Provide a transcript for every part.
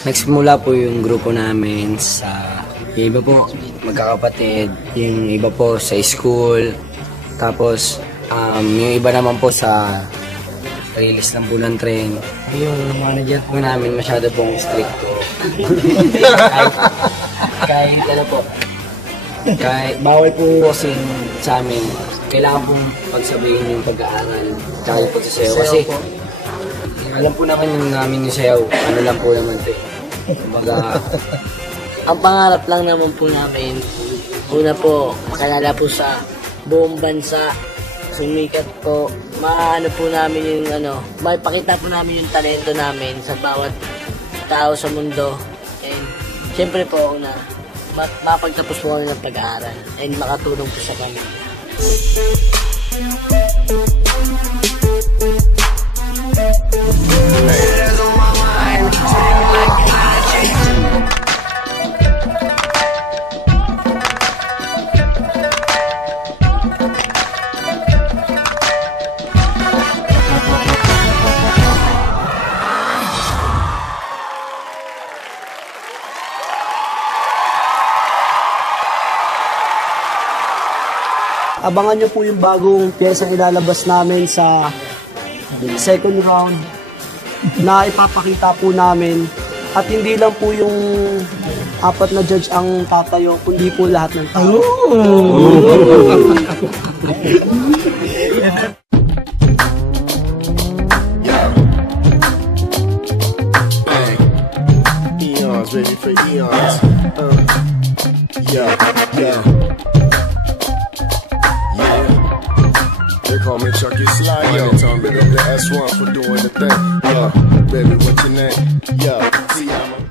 Nagsimula po yung grupo namin sa yung iba po magkakapatid, yung iba po sa school, tapos yung iba naman po sa release ng bulan train. Yung manager po namin masyado pong strict po. kahit ano po, kahit bawal po kasing sa amin, kailangan pong pagsabihin yung pag-aaral tsaka yung pagsasayaw. Kasi alam po naman yung namin yung sayaw, ano lang po naman ito. Kumbaga, ang pangarap lang naman po namin, una po, makalala po sa buong bansa, sumikat po, maano po namin yung maipakita po namin yung talento namin sa bawat tao sa mundo. And syempre po, una, mapagtapos po kami ng pag-aaral and makatulong po sa pamilya. Abangan nyo po yung bagong piyesang ilalabas namin sa second round na ipapakita po namin. At hindi lang po yung 4 na judge ang tatayo, kundi po lahat ng tao. Eons, ready for eons. Yeah. They call me Chucky Sly, yo. Tell me up the S1 for doing the thing. Baby, what's your name? Yo, see I'm a...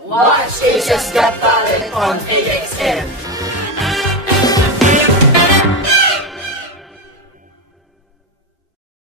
Watch Asia's Got Talent on AXN.